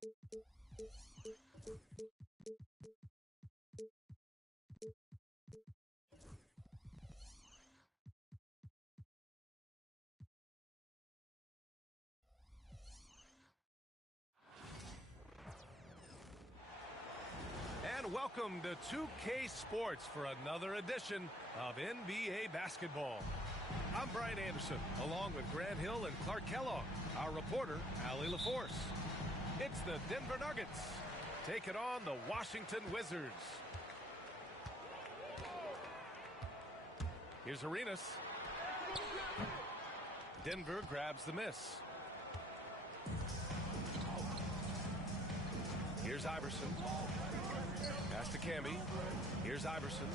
And welcome to 2K Sports for another edition of NBA basketball. I'm Brian Anderson, along with Grant Hill and Clark Kellogg, our reporter, Allie LaForce. It's the Denver Nuggets taking on the Washington Wizards. Here's Arenas. Denver grabs the miss. Here's Iverson. Pass to Camby. Here's Iverson.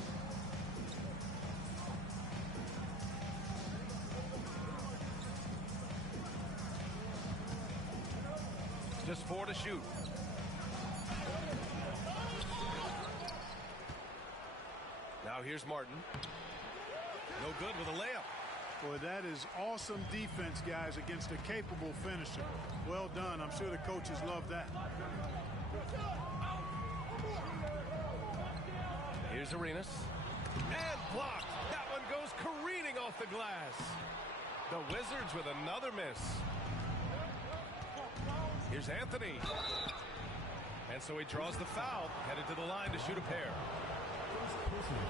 Just 4 to shoot. Now here's Martin. No good with a layup. Boy, that is awesome defense, guys, against a capable finisher. Well done. I'm sure the coaches love that. Here's Arenas. And blocked. That one goes careening off the glass. The Wizards with another miss. Here's Anthony. And so he draws the foul, headed to the line to shoot a pair.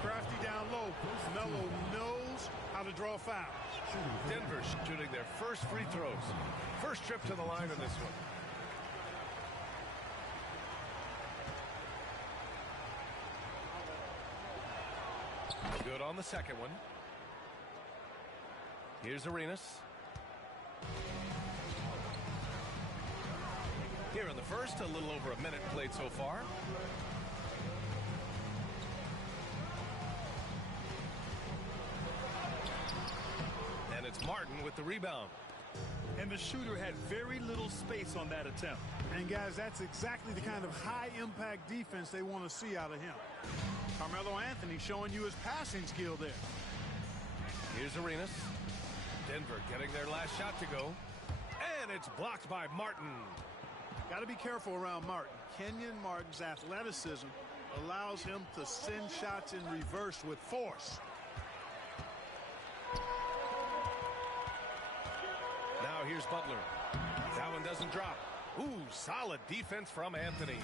Crafty down low. Melo knows how to draw fouls. Denver shooting their first free throws. First trip to the line in this one. Good on the second one. Here's Arenas. Here in the first, a little over a minute played so far. And it's Martin with the rebound. And the shooter had very little space on that attempt. And, guys, that's exactly the kind of high-impact defense they want to see out of him. Carmelo Anthony showing you his passing skill there. Here's Arenas. Denver getting their last shot to go. And it's blocked by Martin. Got to be careful around Martin. Kenyon Martin's athleticism allows him to send shots in reverse with force. Now here's Butler. That one doesn't drop. Ooh, solid defense from Anthony.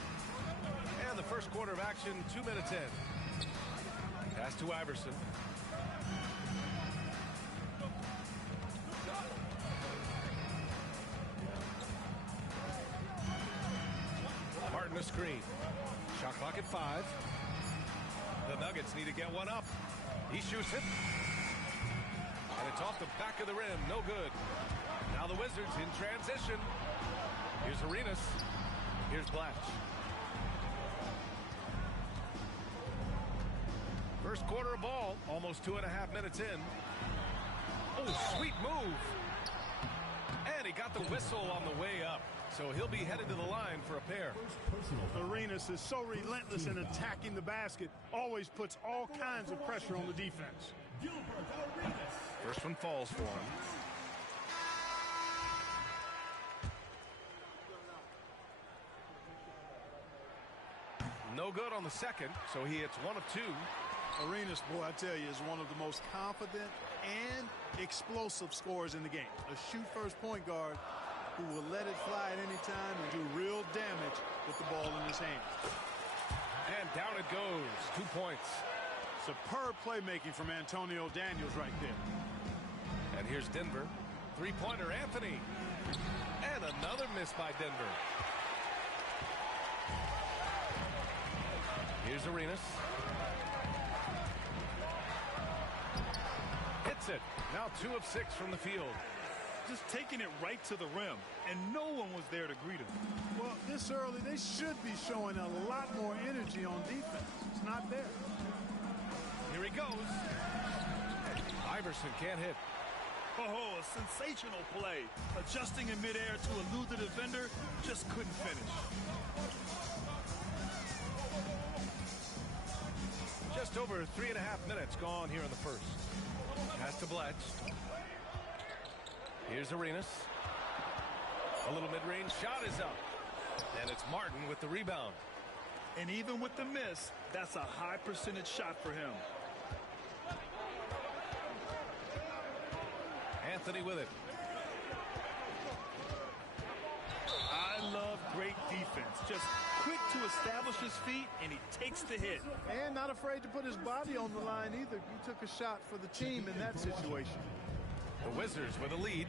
And the first quarter of action, 2 minutes in. Pass to Iverson. Martin a screen. Shot clock at 5. The Nuggets need to get one up. He shoots it. And it's off the back of the rim. No good. Now the Wizards in transition. Here's Arenas. Here's Blatch. First quarter of ball, almost 2.5 minutes in. Oh, sweet move. And he got the whistle on the way up. So he'll be headed to the line for a pair. Arenas is so relentless in attacking the basket. Always puts all kinds of pressure on the defense. First one falls for him. No good on the second, so he hits 1 of 2. Arenas, boy, I tell you, is one of the most confident and explosive scorers in the game. A shoot-first point guard who will let it fly at any time and do real damage with the ball in his hand. And down it goes. 2 points. Superb playmaking from Antonio Daniels right there. And here's Denver. Three-pointer, Anthony. And another miss by Denver. Here's Arenas. Hits it. Now 2 of 6 from the field. Just taking it right to the rim, and no one was there to greet him. Well, this early, they should be showing a lot more energy on defense. It's not there. Here he goes. Iverson can't hit. Oh, a sensational play. Adjusting in midair to elude the defender, just couldn't finish. Just over 3.5 minutes gone here in the first. Pass to Blatch. Here's Arenas. A little mid-range shot is up. And it's Martin with the rebound. And even with the miss, that's a high percentage shot for him. Anthony with it. I love great defense. Just quick to establish his feet, and he takes the hit. And not afraid to put his body on the line either. He took a shot for the team in that situation. The Wizards with a lead.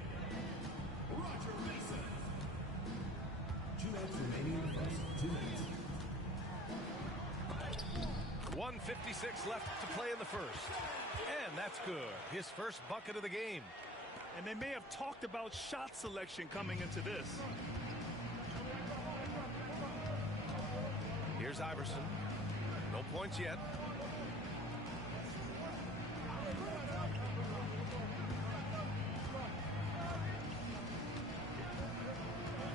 1:56 left to play in the first. And that's good. His first bucket of the game. And they may have talked about shot selection coming into this. Here's Iverson. No points yet.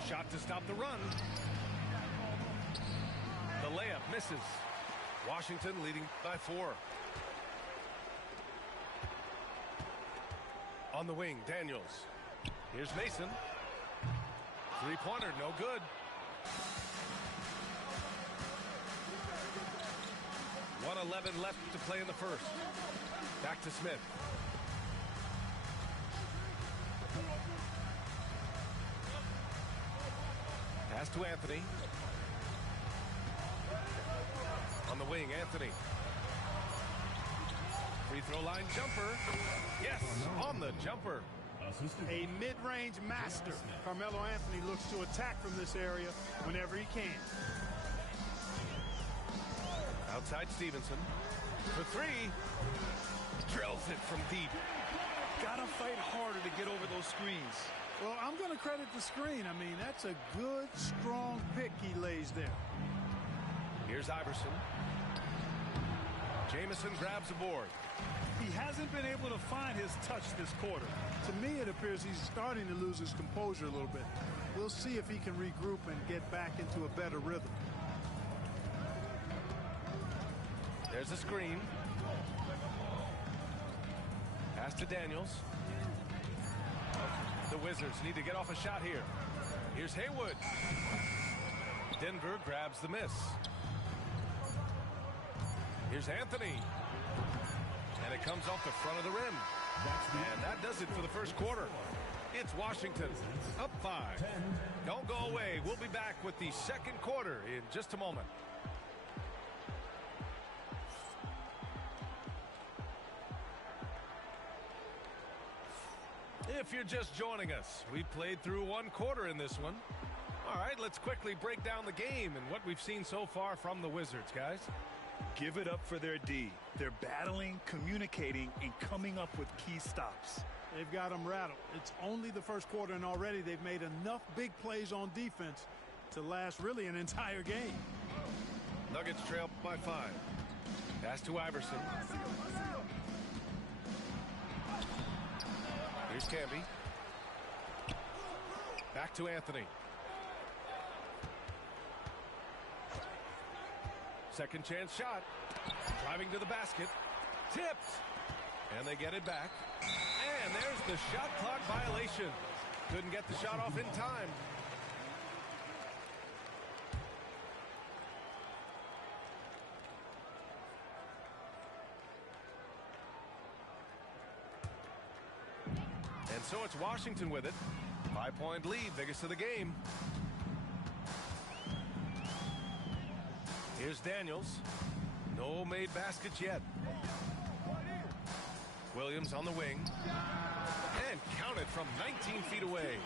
Shot to stop the run. The layup misses. Washington leading by 4. On the wing, Daniels. Here's Mason. Three-pointer, no good. .111 left to play in the first. Back to Smith. Pass to Anthony. On the wing, Anthony. Free throw line jumper. Yes, on the jumper. A mid-range master. Carmelo Anthony looks to attack from this area whenever he can. Outside Stevenson. For 3. Drills it from deep. Gotta fight harder to get over those screens. Well, I'm going to credit the screen. I mean, that's a good, strong pick he lays there. Here's Iverson. Jamison grabs the board. He hasn't been able to find his touch this quarter. To me, it appears he's starting to lose his composure a little bit. We'll see if he can regroup and get back into a better rhythm. There's a screen. Pass to Daniels. The Wizards need to get off a shot here. Here's Haywood. Denver grabs the miss. Here's Anthony. And it comes off the front of the rim. And that does it for the first quarter. It's Washington up 5. Don't go away. We'll be back with the second quarter in just a moment. If you're just joining us, we played through one quarter in this one. All right, let's quickly break down the game and what we've seen so far from the Wizards, guys. Give it up for their D. They're battling, communicating, and coming up with key stops. They've got them rattled. It's only the first quarter, and already they've made enough big plays on defense to last really an entire game. Nuggets trail by 5. Pass to Iverson. Here's Camby. Back to Anthony. Second chance shot. Driving to the basket. Tipped. And they get it back. And there's the shot clock violation. Couldn't get the shot off in time. And so it's Washington with it. 5-point lead, biggest of the game. Here's Daniels. No made baskets yet. Williams on the wing. And counted from 19 feet away.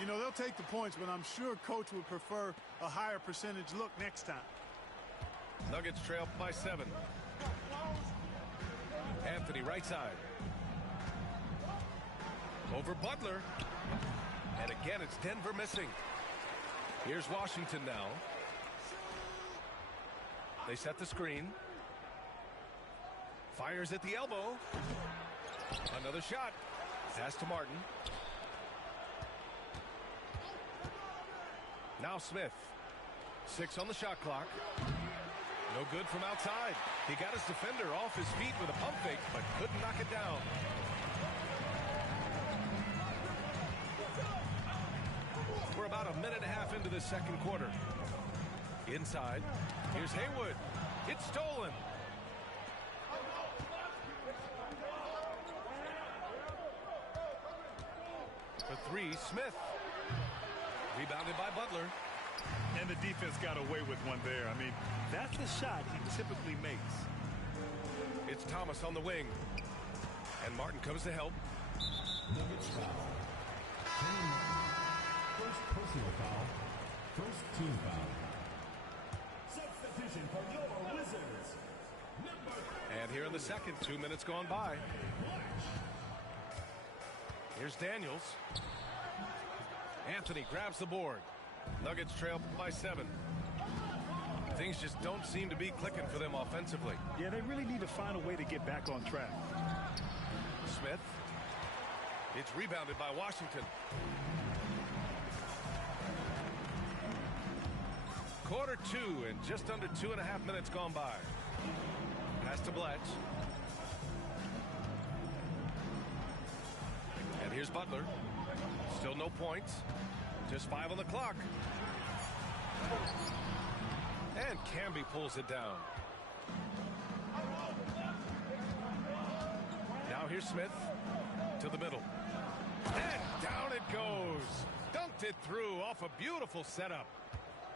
You know, they'll take the points, but I'm sure coach would prefer a higher percentage look next time. Nuggets trail by 7. Anthony right side. Over Butler. And again, it's Denver missing. Here's Washington now. They set the screen. Fires at the elbow. Another shot. Pass to Martin. Now Smith. 6 on the shot clock. No good from outside. He got his defender off his feet with a pump fake, but couldn't knock it down. We're about a minute and a half into the second quarter. Inside, here's Haywood. It's stolen. For three, Smith. Rebounded by Butler. And the defense got away with one there. I mean, that's the shot he typically makes. It's Thomas on the wing. And Martin comes to help. Nuggets foul. First personal foul. First team foul. Substitution for your Wizards. And here in the second, 2 minutes gone by. Here's Daniels. Anthony grabs the board. Nuggets trail by 7. Things just don't seem to be clicking for them offensively. Yeah, they really need to find a way to get back on track. Smith. It's rebounded by Washington. Quarter 2 and just under 2.5 minutes gone by. Pass to Bletch. And here's Butler. Still no points. Just 5 on the clock. And Camby pulls it down. Now here's Smith to the middle. And down it goes. Dunked it through off a beautiful setup.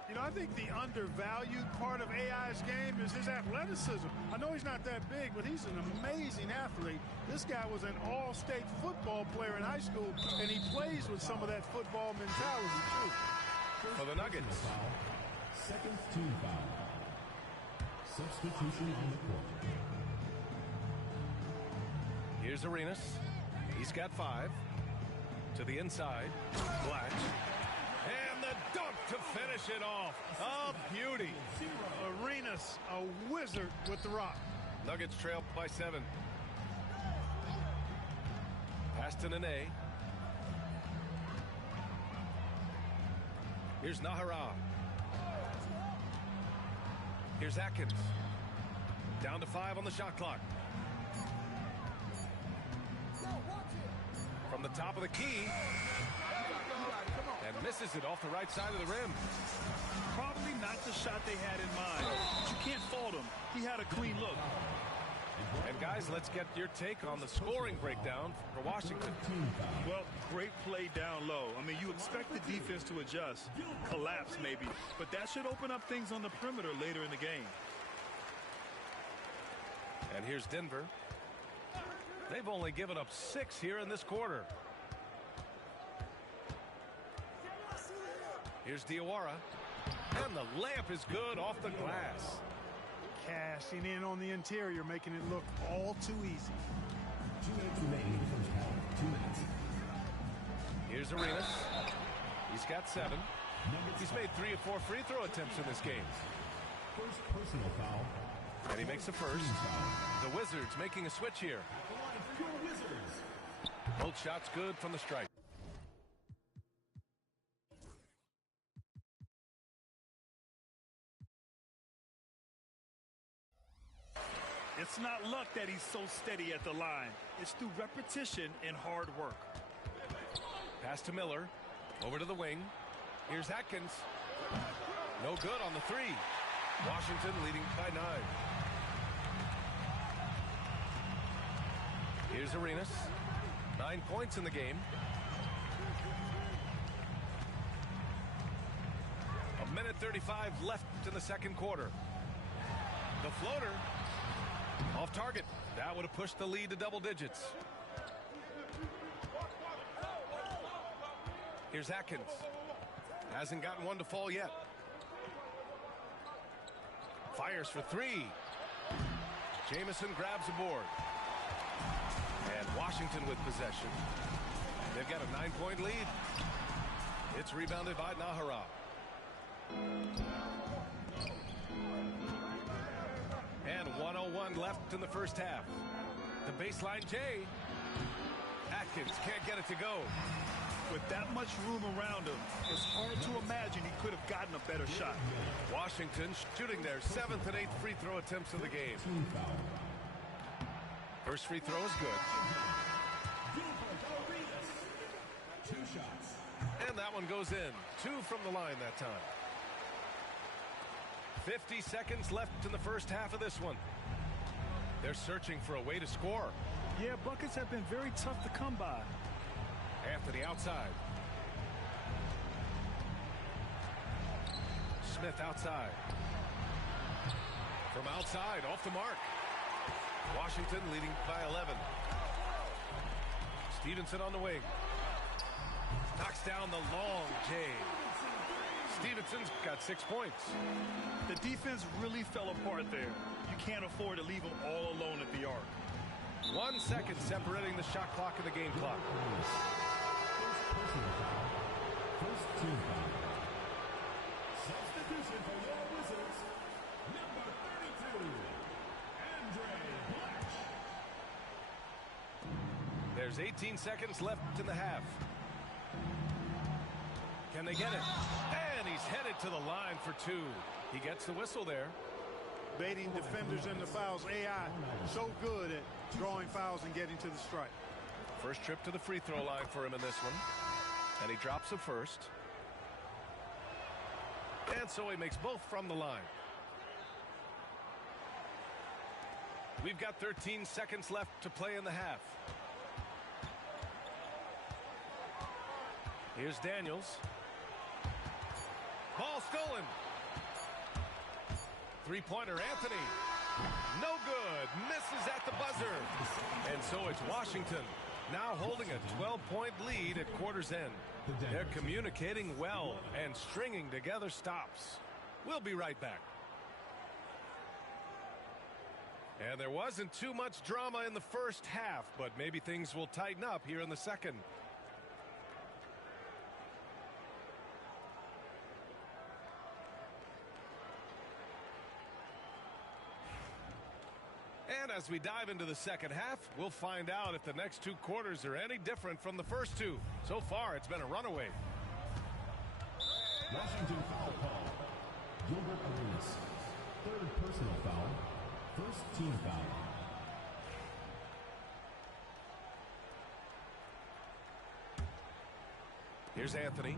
You know, I think the undervalued part of AI's game is his athleticism. I know he's not that big, but he's an amazing athlete. This guy was an all-state football player in high school, and he plays with some of that football mentality, too. For the Nuggets. Foul. Second team foul. Substitution on the court. Here's Arenas. He's got 5. To the inside. Blatch. And the dunk to finish it off. A beauty. Arenas, a wizard with the rock. Nuggets trail by 7. Pass to Nene. Here's Nahara. Here's Atkins. Down to 5 on the shot clock. From the top of the key. And misses it off the right side of the rim. Probably not the shot they had in mind. But you can't fault him. He had a clean look. And guys, let's get your take on the scoring breakdown for Washington. Well, great play down low. I mean, you expect the defense to adjust, collapse maybe, but that should open up things on the perimeter later in the game. And here's Denver. They've only given up 6 here in this quarter. Here's Diawara. And the layup is good off the glass. Cashing in on the interior, making it look all too easy. 2 minutes remaining in the first half. 2 minutes. Here's Arenas. He's got 7. He's made 3 or 4 free throw attempts in this game. First personal foul. And he makes a first. The Wizards making a switch here. Your Wizards. Both shots good from the stripe. It's not luck that he's so steady at the line. It's through repetition and hard work. Pass to Miller. Over to the wing. Here's Atkins. No good on the 3. Washington leading by 9. Here's Arenas. 9 points in the game. A minute 35 left in the second quarter. The floater. Off target. That would have pushed the lead to double digits. Here's Atkins. Hasn't gotten one to fall yet. Fires for 3. Jamison grabs the board. And Washington with possession. They've got a 9-point lead. It's rebounded by Nahara. And 1:01 left in the first half. The baseline J. Atkins can't get it to go. With that much room around him, it's hard to imagine he could have gotten a better shot. Washington shooting their 7th and 8th free throw attempts of the game. First free throw is good. 2 shots. And that one goes in. 2 from the line that time. 50 seconds left in the first half of this one. They're searching for a way to score. Yeah, buckets have been very tough to come by. Anthony outside. Smith outside. From outside, off the mark. Washington leading by 11. Stevenson on the wing. Knocks down the long J. Stevenson's got 6 points. The defense really fell apart there. You can't afford to leave them all alone at the arc. 1 second separating the shot clock and the game clock. First team foul. Substitution for your Wizards, number 32, Andre Black. There's 18 seconds left in the half. Can they get it? And he's headed to the line for 2. He gets the whistle there. Baiting defenders into fouls. AI so good at drawing fouls and getting to the stripe. First trip to the free throw line for him in this one. And he drops it first. And so he makes both from the line. We've got 13 seconds left to play in the half. Here's Daniels. Ball stolen. Three-pointer, Anthony. No good. Misses at the buzzer. And so it's Washington now holding a 12-point lead at quarter's end. They're communicating well and stringing together stops. We'll be right back. And there wasn't too much drama in the first half, but maybe things will tighten up here in the second. And as we dive into the second half, we'll find out if the next 2 quarters are any different from the first 2. So far, it's been a runaway. Washington foul call. Gilbert Arenas. 3rd personal foul. First team foul. Here's Anthony.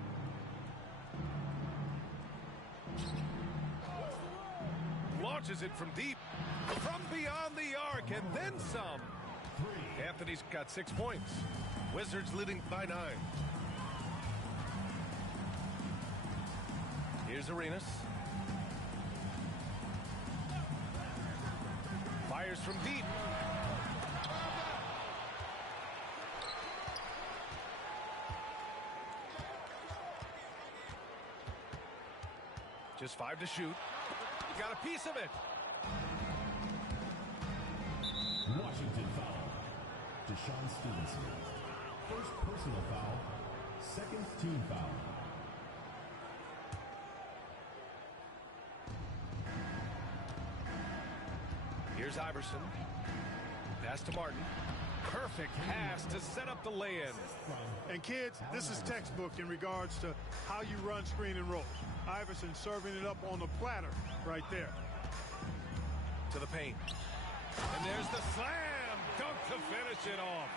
Launches it from deep. From beyond the arc and then some. Anthony's got 6 points. Wizards leading by 9. Here's Arenas. Fires from deep. Just 5 to shoot. Got a piece of it. Washington foul. Deshaun Stevenson. First personal foul. 2nd team foul. Here's Iverson. Pass to Martin. Perfect pass to set up the lay-in. And kids, this is textbook in regards to how you run screen and roll. Iverson serving it up on the platter right there. To the paint. And there's the slam dunk to finish it off.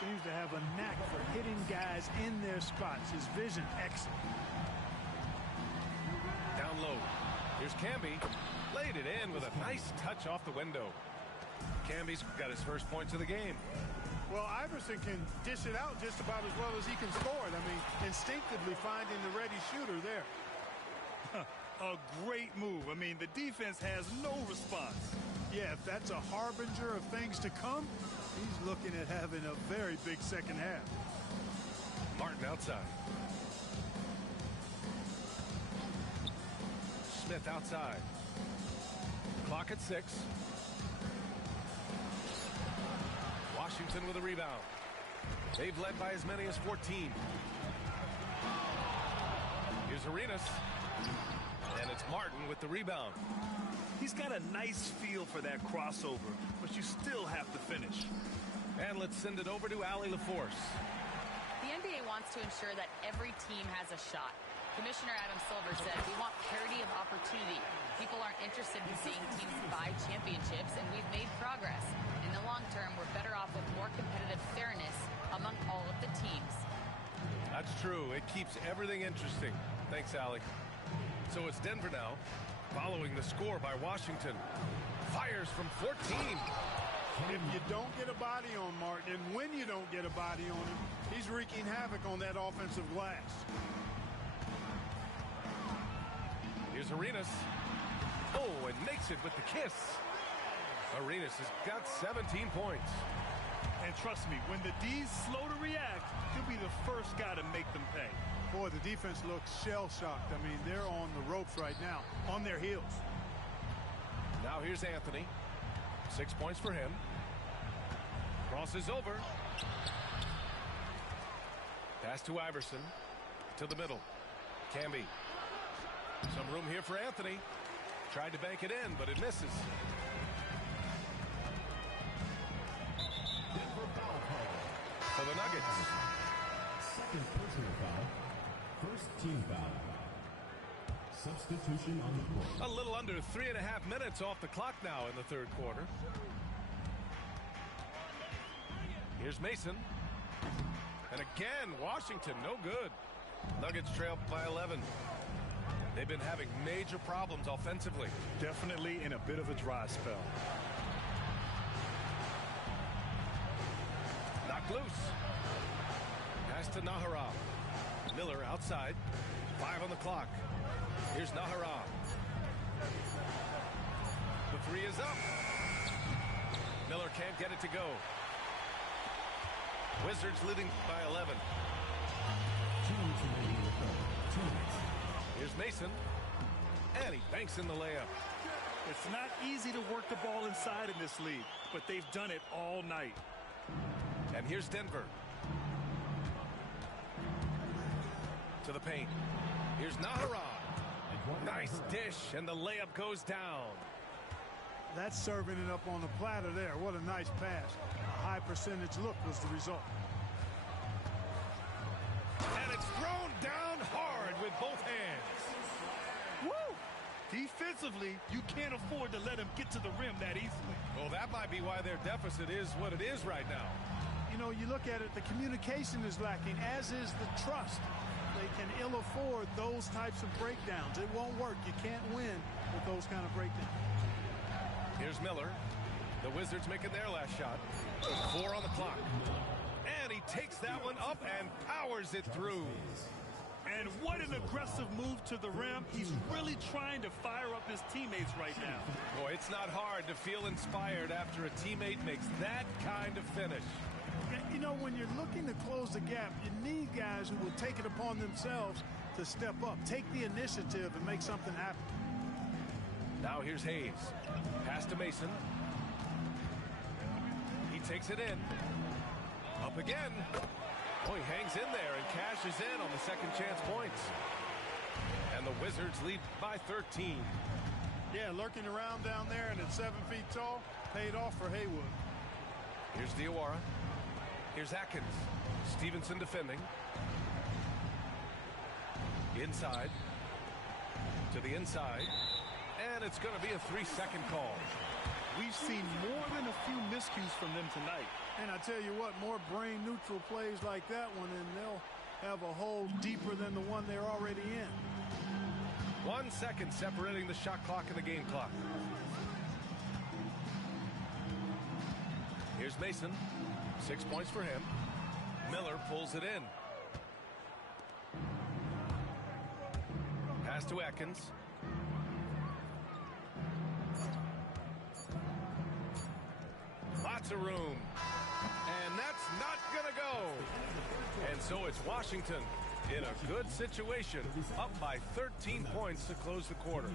Seems to have a knack for hitting guys in their spots. His vision excellent. Down low. Here's Camby. Laid it in with a nice touch off the window. Camby's got his first points of the game. Well, Iverson can dish it out just about as well as he can score it. I mean, instinctively finding the ready shooter there. A great move. I mean, the defense has no response. Yeah, if that's a harbinger of things to come, he's looking at having a very big second half. Martin outside. Smith outside. Clock at 6. Washington with a rebound. They've led by as many as 14. Here's Arenas. And it's Martin with the rebound. He's got a nice feel for that crossover, but you still have to finish. And let's send it over to Allie LaForce. The NBA wants to ensure that every team has a shot. Commissioner Adam Silver said we want parity of opportunity. People aren't interested in seeing teams buy championships, and we've made progress. In the long term, we're better off with more competitive fairness among all of the teams. That's true. It keeps everything interesting. Thanks, Allie. So it's Denver now, following the score by Washington. Fires from 14. If you don't get a body on Martin, and when you don't get a body on him, he's wreaking havoc on that offensive glass. Here's Arenas. Oh, and makes it with the kiss. Arenas has got 17 points. And trust me, when the D's slow to react, he'll be the first guy to make them pay. Boy, the defense looks shell-shocked. I mean, they're on the ropes right now, on their heels. Now here's Anthony. 6 points for him. Crosses over. Pass to Iverson. To the middle. Camby. Some room here for Anthony. Tried to bank it in, but it misses. For the Nuggets. Second personal foul. First team foul. Substitution on the court. A little under 3.5 minutes off the clock now in the third quarter. Here's Mason. And again, Washington, no good. Nuggets trail by 11. They've been having major problems offensively. Definitely in a bit of a dry spell. Knocked loose. Pass to Nahara. Miller outside. 5 on the clock. Here's Nahara. The three is up. Miller can't get it to go. Wizards leading by 11. 2 minutes remaining in the third. 2 minutes. Here's Mason. And he banks in the layup. It's not easy to work the ball inside in this league, but they've done it all night. And here's Denver. To the paint. Here's Nahara. Nice dish, and the layup goes down. That's serving it up on the platter there. What a nice pass. A high percentage look was the result. And it's thrown down hard with both hands. Woo! Defensively, you can't afford to let him get to the rim that easily. Well, that might be why their deficit is what it is right now. You know, you look at it, the communication is lacking, as is the trust. They can ill afford those types of breakdowns. It won't work. You can't win with those kind of breakdowns. Here's Miller. The Wizards making their last shot. 4 on the clock. And he takes that one up and powers it through. And what an aggressive move to the rim. He's really trying to fire up his teammates right now. Boy, it's not hard to feel inspired after a teammate makes that kind of finish. You know, when you're looking to close the gap, you need guys who will take it upon themselves to step up, take the initiative, and make something happen. Now here's Hayes. Pass to Mason. He takes it in. Up again. Oh, he hangs in there and cashes in on the second chance points. And the Wizards lead by 13. Yeah, lurking around down there and at 7 feet tall, paid off for Haywood. Here's Diawara. Here's Atkins. Stevenson defending. Inside. To the inside. And it's going to be a 3-second call. We've seen more than a few miscues from them tonight. And I tell you what, more brain-neutral plays like that one, and they'll have a hole deeper than the one they're already in. 1 second separating the shot clock and the game clock. Here's Mason. 6 points for him. Miller pulls it in. Pass to Atkins. Lots of room. And that's not going to go. And so it's Washington in a good situation, up by 13 points to close the quarter.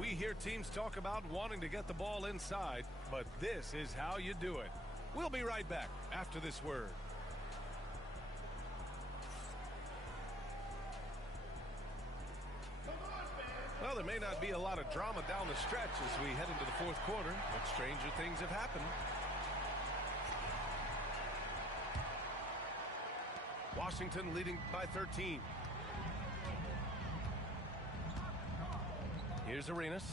We hear teams talk about wanting to get the ball inside, but this is how you do it. We'll be right back after this word. Well, there may not be a lot of drama down the stretch as we head into the fourth quarter, but stranger things have happened. Washington leading by 13. Here's Arenas.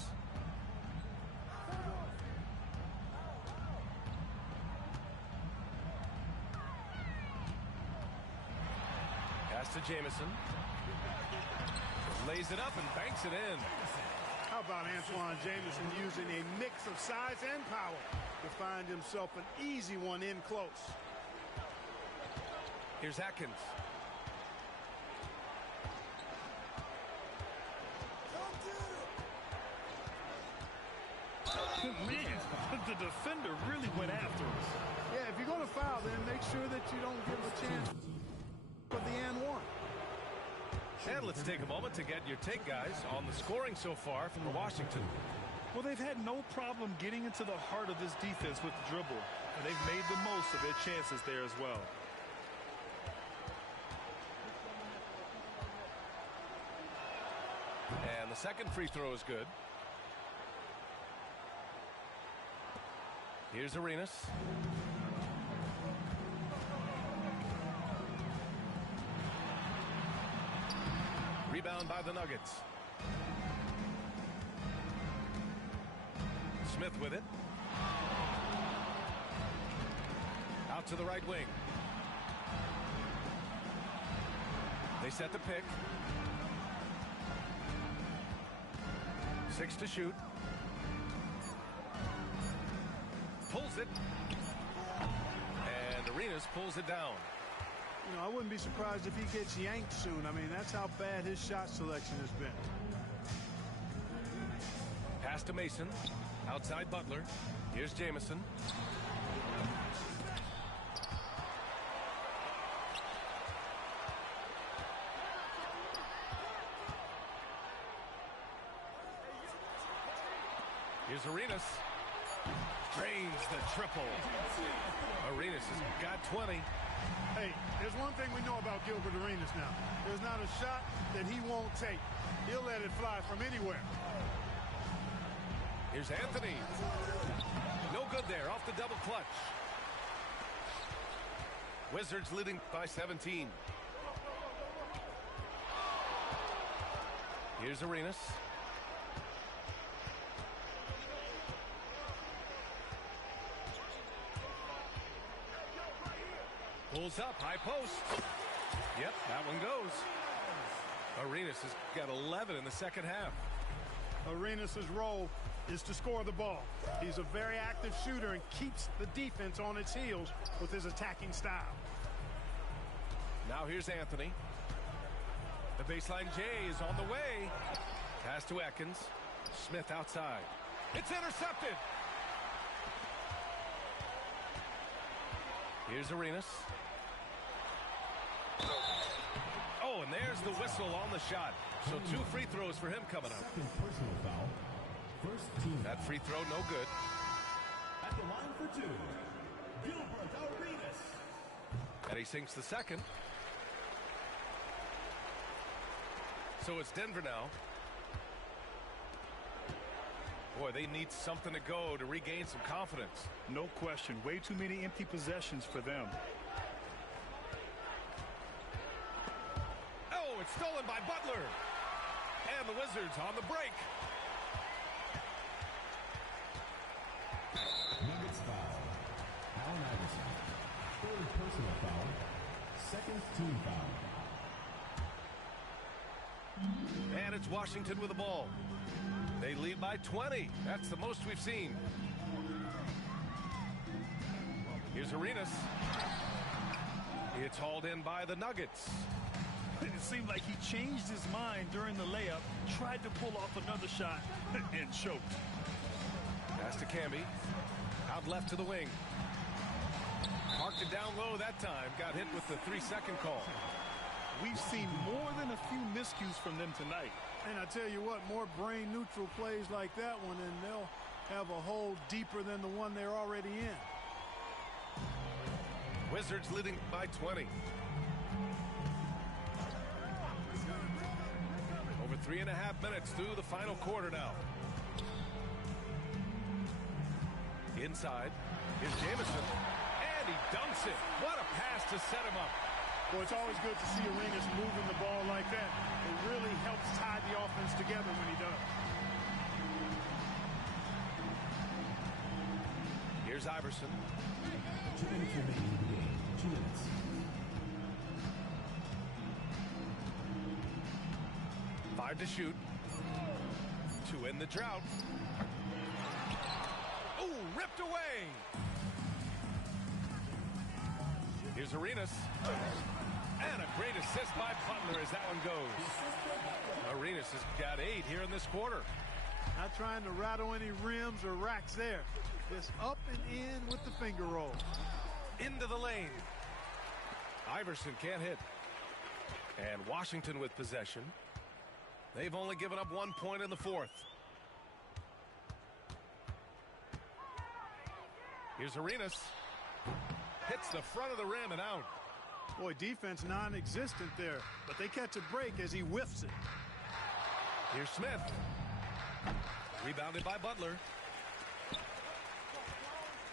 Pass to Jamison. Lays it up and banks it in. How about Antoine Jamison using a mix of size and power to find himself an easy one in close. Here's Atkins. Man, the defender really went after us. Yeah, if you're going to foul, then make sure that you don't give a chance for the and one. And let's take a moment to get your take, guys, on the scoring so far from Washington. Well, they've had no problem getting into the heart of this defense with the dribble. And they've made the most of their chances there as well. And the second free throw is good. Here's Arenas. Rebound by the Nuggets. Smith with it. Out to the right wing. They set the pick. 6 to shoot. Pulls it. And Arenas pulls it down. You know, I wouldn't be surprised if he gets yanked soon. I mean, that's how bad his shot selection has been. Pass to Mason. Outside Butler. Here's Jamison. Here's Arenas. Drains the triple. Arenas has got 20. Hey, there's one thing we know about Gilbert Arenas now. There's not a shot that he won't take. He'll let it fly from anywhere. Here's Anthony. No good there, off the double clutch. Wizards leading by 17. Here's Arenas. Pulls up, high post. Yep, that one goes. Arenas has got 11 in the second half. Arenas' role is to score the ball. He's a very active shooter and keeps the defense on its heels with his attacking style. Now here's Anthony. The baseline J is on the way. Pass to Atkins. Smith outside. It's intercepted. Here's Arenas. Oh, and there's the whistle on the shot. So 2 free throws for him coming up. Second personal foul. First team. That free throw no good. At the line for 2, Gilbert Arenas. And he sinks the second. So it's Denver now. Boy, they need something to go to regain some confidence. No question. Way too many empty possessions for them. Oh, it's stolen by Butler. And the Wizards on the break. Nuggets foul. Allen Iverson. Third personal foul. Second team foul. And it's Washington with the ball. They lead by 20. That's the most we've seen. Here's Arenas. It's hauled in by the Nuggets. It seemed like he changed his mind during the layup, tried to pull off another shot, and choked. Pass to Camby. Out left to the wing. Marked it down low that time. Got hit with the 3-second call. We've seen more than a few miscues from them tonight. And I tell you what, more brain-neutral plays like that one, and they'll have a hole deeper than the one they're already in. Wizards leading by 20. Over 3.5 minutes through the final quarter now. Inside is Jamison, and he dunks it. What a pass to set him up. Well, it's always good to see Arenas moving the ball like that. It really helps tie the offense together when he does. Here's Iverson. 2 minutes remaining in the game. 2 minutes. 5 to shoot. To end the drought. Oh, ripped away. Here's Arenas. And a great assist by Butler as that one goes. Arenas has got 8 here in this quarter. Not trying to rattle any rims or racks there. Just up and in with the finger roll. Into the lane. Iverson can't hit. And Washington with possession. They've only given up 1 point in the fourth. Here's Arenas. Hits the front of the rim and out. Boy, defense non-existent there, but they catch a break as he whiffs it. Here's Smith. Rebounded by Butler.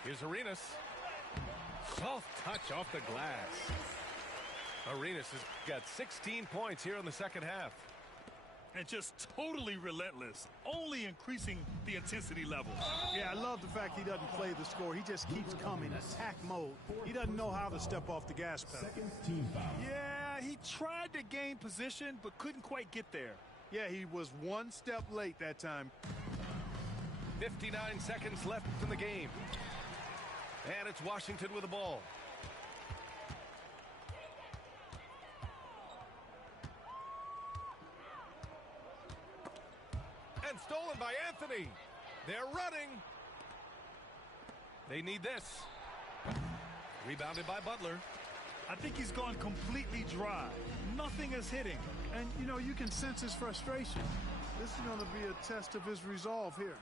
Here's Arenas. Soft touch off the glass. Arenas has got 16 points here in the second half. And just totally relentless, only increasing the intensity level. Yeah, I love the fact he doesn't play the score. He just keeps coming, attack mode. He doesn't know how to step off the gas pedal. Second team foul. Yeah, he tried to gain position, but couldn't quite get there. Yeah, he was 1 step late that time. 59 seconds left in the game. And it's Washington with the ball. And stolen by Anthony. They're running. They need this. Rebounded by Butler. I think he's gone completely dry. Nothing is hitting. And, you know, you can sense his frustration. This is going to be a test of his resolve here.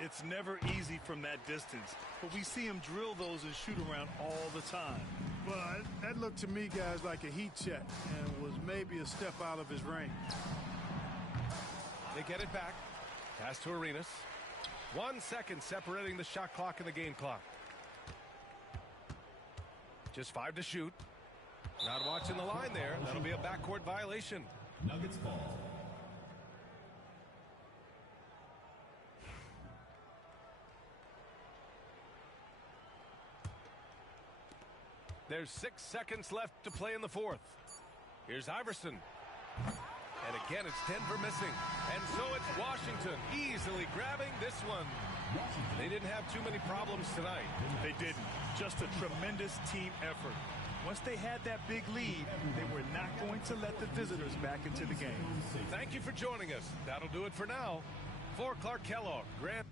It's never easy from that distance, but we see him drill those and shoot around all the time. But that looked to me, guys, like a heat check and was maybe a step out of his range. They get it back. Pass to Arenas. 1 second separating the shot clock and the game clock. Just 5 to shoot. Not watching the line there. That'll be a backcourt violation. Nuggets ball. There's 6 seconds left to play in the fourth. Here's Iverson. And again, it's Denver missing. And so it's Washington easily grabbing this one. They didn't have too many problems tonight. They didn't. Just a tremendous team effort. Once they had that big lead, they were not going to let the visitors back into the game. Thank you for joining us. That'll do it for now. For Clark Kellogg, Grant.